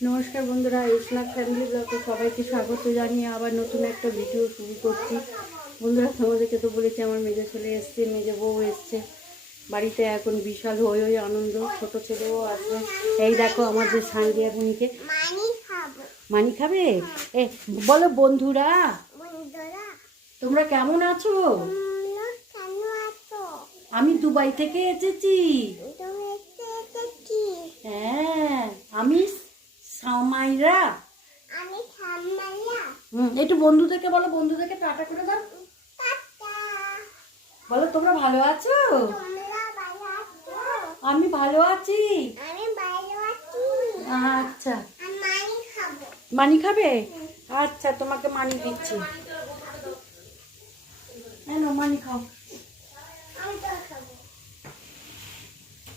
নমস্কার বন্ধুরা ইসলাম ফ্যামিলি ব্লগে সবাইকে স্বাগত জানিয়ে আবার নতুন একটা ভিডিও শুরু করছি। বন্ধুরা তোমাদেরকে তো বলেছি আমার মেজে ছেলে এসছে মেজে বউ এসছে। বাড়িতে এখন বিশাল হই হই আনন্দ ছোট ছেলেও আছে। এই দেখো আমাদের সাঙ্গিয়া বুনিকে। মানি খাব। মানি খাবে? এ বলো বন্ধুরা। তোমরা কেমন আছো? আমি দুবাই থেকে এসেছি। হ্যাঁ আমি সামাইরা। আমি সামনাইয়া হুম একটু বন্ধুদেরকে বলো বন্ধুদেরকে টাটা করে দাও। বলো তোমরা ভালো আছো? তোমরা ভালো আছো? আমি ভালো আছি। আমি ভালো আছি। আচ্ছা। মানি খাব। মানি খাবে? আচ্ছা তোমাকে মানি দিচ্ছি। হ্যাঁ মানি খাও আমি তো খাব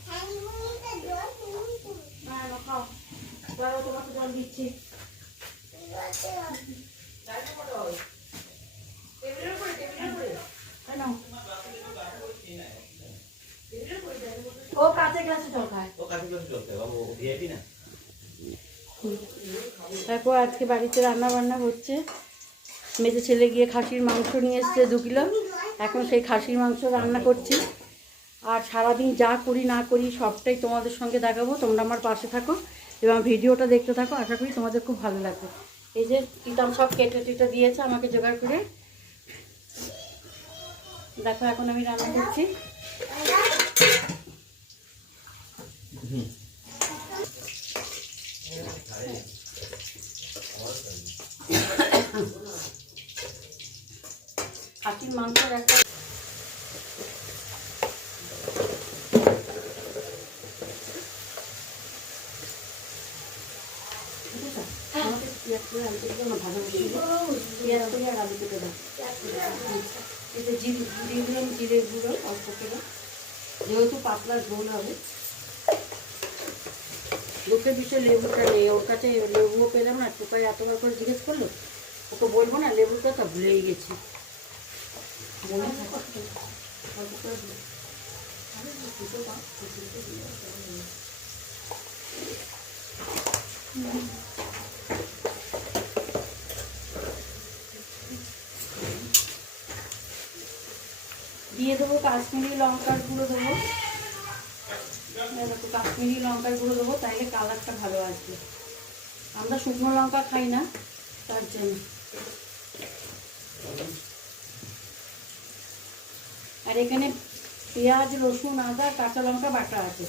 হ্যাঁ মুনিটা জল তুমি তুমি হ্যাঁ না খাও দাঁড়াও তোমাকে জল দিচ্ছি হ্যাঁ নাও। ও কাছে গ্লাসে জল খায়। ও কাছে বাবু ভিআইপি না? দেখো আজকে বাড়িতে রান্না বান্না হচ্ছে। মেজে ছেলে গিয়ে খাসির মাংস নিয়ে এসছে দু কিলো। এখন সেই খাসির মাংস রান্না করছি। আর সারাদিন যা করি না করি সবটাই তোমাদের সঙ্গে দেখাবো। তোমরা আমার পাশে থাকো এবং ভিডিওটা দেখতে থাকো। আশা করি তোমাদের খুব ভালো লাগবে। এই যে তিতাম সব কেটে টেটে দিয়েছে, আমাকে জোগাড় করে। দেখো, এখন আমি রান্না করছি। খাসির মাংসের একটা বুঝেছ? আমাকে পেঁয়াজ করে আলু কেটে দাও না, ভাজা বসিয়ে দাও। পেঁয়াজ আর দাও। দিলাম জিরে গুঁড়ো অল্প করে যেহেতু পাতলা ঝোল হবে লোকের বিষয়ে লেবুটা নেই ওর কাছে লেবুও পেলাম না টোকাই এতবার করে জিজ্ঞেস করল ওকে বলব না লেবুর কথা ভুলেই গেছি মনে থাকে অল্প করে দিও। আরে, দুটো দাও, দুটো দিও। দিয়ে দেবো কাশ্মীরি লঙ্কার গুঁড়ো দেবো। দেখো, কাশ্মীরি লঙ্কার গুঁড়ো দেবো, তাইলে কালারটা ভালো আসবে। আমরা শুকনো লঙ্কা খাই না, তার জন্য। আর এখানে পেঁয়াজ, রসুন, আদা, কাঁচা লঙ্কা বাটা আছে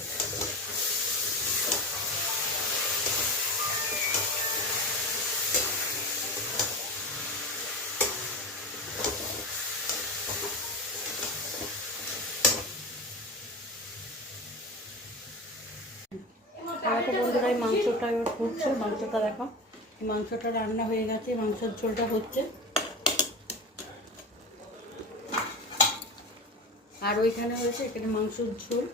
দেখো বন্ধুরা এই মাংসটা এবার হচ্ছে মাংসটা দেখো। মাংসটা রান্না হয়ে গেছে, মাংসের ঝোলটা হচ্ছে। আর ওইখানে হয়েছে এখানে মাংসের ঝোল।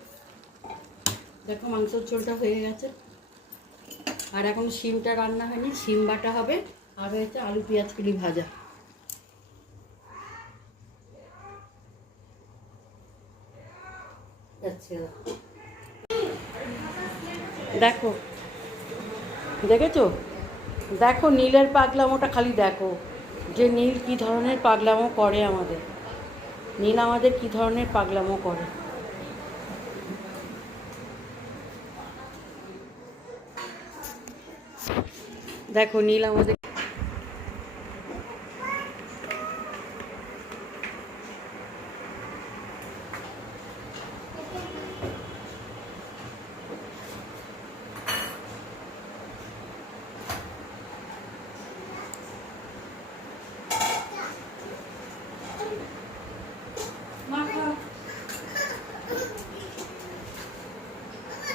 দেখো মাংসের ঝোলটা হয়ে গেছে। আর এখন শিমটা রান্না হয়নি, শিম বাটা হবে। আর হয়েছে আলু পেঁয়াজ কুলি ভাজা। দেখো দেখেছ? দেখো, নীলের পাগলামোটা খালি দেখো। যে নীল কি ধরনের পাগলামো করে আমাদের? নীল আমাদের কি ধরনের পাগলামো করে? দেখো, নীল আমাদের মাখা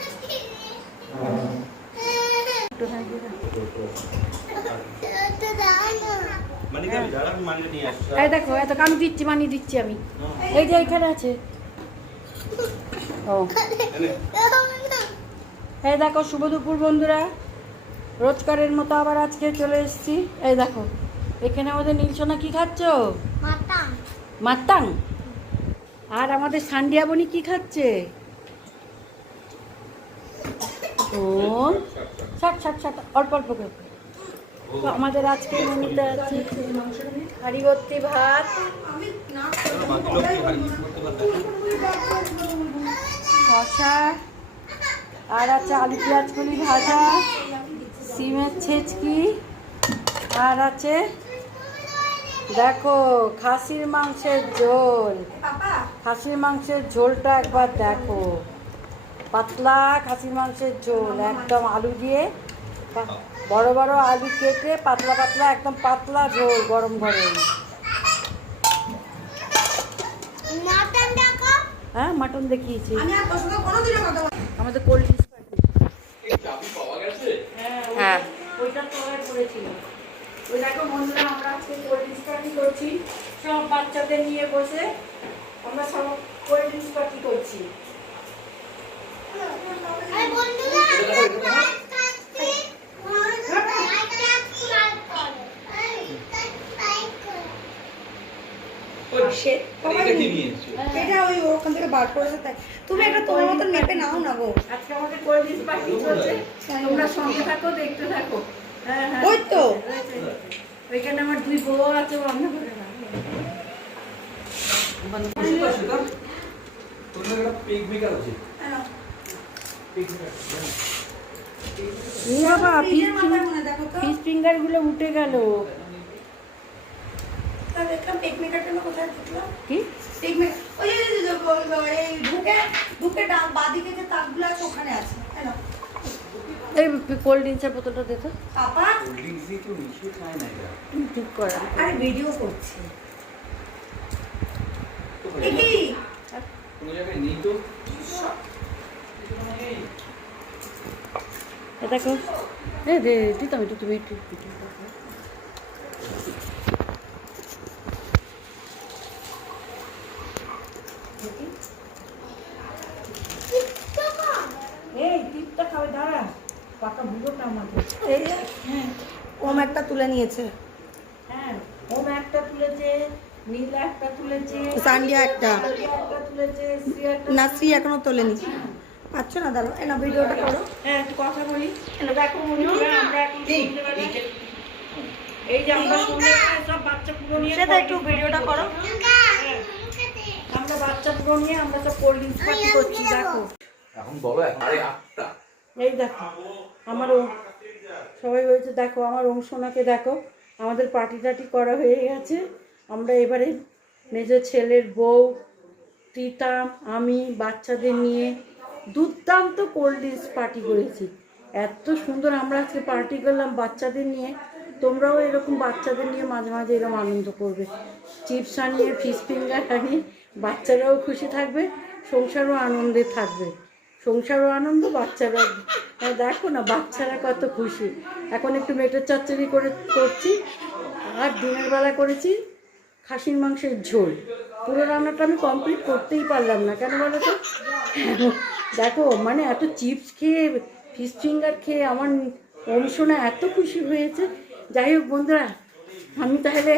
একটু হ্যাঁ দিয়ে দাও। তো দাও না মানে কি আমি দাঁড়া আমি মানিয়ে নিয়ে আসছি এই দেখো এত আমি দিচ্ছি মানি দিচ্ছি আমি। এই যে এখানে আছে। ও। এই দেখো শুভ দুপুর বন্ধুরা। রোজকারের মতো আবার আজকে চলে এসেছি। এই দেখো এখানে আমাদের নীলসোনা কি খাচ্ছ? মাতা আর আমাদের সান্ডিয়া বনি কি খাচ্ছে? ও ষাট ষাট ষাট অল্প অল্প করে। তো আমাদের আজকে মেনুতে আছে হাঁড়ি ভাত। শশা আর আছে আলু পেঁয়াজ ভাজা, সিমের ছেচকি, আর আছে দেখো খাসির মাংসের ঝোল। খাসির মাংসের ঝোলটা একবার দেখো। পাতলা খাসির মাংসের ঝোল একদম আলু দিয়ে। বড় বড় আলু কেটে পাতলা পাতলা একদম পাতলা ঝোল গরম গরম হ্যাঁ মাটন দেখিয়েছি। আমাদের কোল্ড ড্রিঙ্কস হ্যাঁ হ্যাঁ। ওইটা তো করেছিল। ওই দেখো বন্ধুরা আমরা আজকে কোল্ড ড্রিঙ্কস পার্টি করছি। সব বাচ্চাদের নিয়ে বসে আমরা সব কোল্ড ড্রিঙ্কস পার্টি করছি। এটা এসছো এটা ওই ওখান থেকে বার করেছে তাই। তুমি একটা তোমার মতন মেপে নাও না গো। আজকে আমাদের কোল্ড ড্রিঙ্কস পার্টি চলছে। তোমরা সঙ্গে থাকো দেখতে থাকো। হ্যাঁ হ্যাঁ। ওই তো। ওইখানে আমার দুই বউ আছে রান্না করে না। মনে দেখো তো। ফিশ ফিঙ্গারগুলো উঠে গেল তা না কোথায় ঢুকলো? কি? ওই ঢুকে ঢুকে বাদিকে যে তাকগুলো আছে ওখানে আছে। না এই কোল্ড ড্রিঙ্কসের বোতলটা দে তো। পাপা? ঠিক করা। আরে ভিডিও করছি। এ কি জায়গায় নেই তো? দেখো। এ দে দিতাম একটু তুমি একটু একটু। এই টিপটা খাবে দাঁড়া। পাকা বুড়োটা আমাদের এই হ্যাঁ ওম একটা তুলে নিয়েছে। হ্যাঁ ওম একটা তুলেছে নীল একটা তুলেছে সান্ডিয়া একটা। তুলেছে শ্রী একটা নাসরি এখনও তোলেনি। পাচ্ছ না দাঁড়ো এ না ভিডিওটা করো। হ্যাঁ একটু কথা বলি। দেখো আমরা এখন এই যে। আমরা সব বাচ্চা পুরো নিয়ে সেটা একটু ভিডিওটা করো। আমরা বাচ্চা পুরো নিয়ে আমরা সব কোল্ড ড্রিঙ্কস পার্টি করছি দেখো। এখন বলো এখন আরে আটটা। এই দেখো আমার ও- সবাই হয়েছে দেখো আমার অংশনাকে দেখো আমাদের পার্টি টাটি করা হয়ে গেছে। আমরা এবারে নিজের ছেলের বউ তিতাম আমি বাচ্চাদের নিয়ে দুর্দান্ত কোল্ড ড্রিঙ্কস পার্টি করেছি। এত সুন্দর আমরা আজকে পার্টি করলাম বাচ্চাদের নিয়ে। তোমরাও এরকম বাচ্চাদের নিয়ে মাঝে মাঝে এরকম আনন্দ করবে। চিপস আনিয়ে ফিশ ফিঙ্গার আনিয়ে বাচ্চারাও খুশি থাকবে সংসারও আনন্দে থাকবে। সংসারও আনন্দ বাচ্চারা হ্যাঁ, দেখো না বাচ্চারা কত খুশি। এখন একটু মেটের চচ্চড়ি করে করছি আর দিনের বেলা করেছি খাসির মাংসের ঝোল। পুরো রান্নাটা আমি কমপ্লিট করতেই পারলাম না। কেন বলো তো? দেখো মানে এত চিপস খেয়ে ফিশ ফিঙ্গার খেয়ে আমার অনুশোনা এত খুশি হয়েছে। যাই হোক বন্ধুরা আমি তাহলে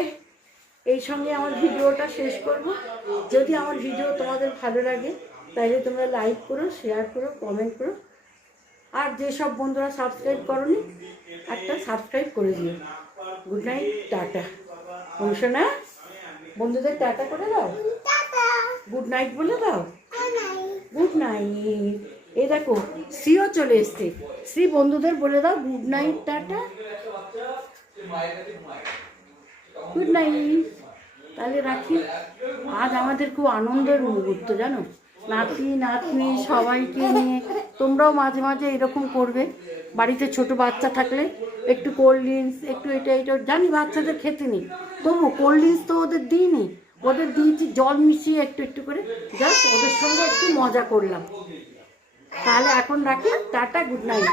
এই সঙ্গে আমার ভিডিওটা শেষ করব। যদি আমার ভিডিও তোমাদের ভালো লাগে তাহলে তোমরা লাইক করো শেয়ার করো কমেন্ট করো। আর যেসব বন্ধুরা সাবস্ক্রাইব করনি একটা সাবস্ক্রাইব করে দিও। Good night tata. অনুশোনা বন্ধুদের টাটা করে দাও। গুড নাইট বলে দাও। Good night. এই দেখো, শ্রীও চলে এসছে। শ্রী, বন্ধুদের বলে দাও, good night, tata. Good night. তাহলে রাখি। আজ আমাদের খুব আনন্দের মুহূর্ত, জানো? নাতি, নাতনি, সবাইকে নিয়ে। তোমরাও মাঝে মাঝে এরকম করবে। বাড়িতে ছোট বাচ্চা থাকলে একটু কোল্ড ড্রিঙ্কস একটু এটা এটা। জানি বাচ্চাদের খেতে নেই। তবু কোল্ড ড্রিঙ্কস তো ওদের দিইনি। ওদের দিয়েছি জল মিশিয়ে একটু একটু করে জাস্ট ওদের সঙ্গে একটু মজা করলাম। তাহলে এখন রাখি, টাটা গুড নাইট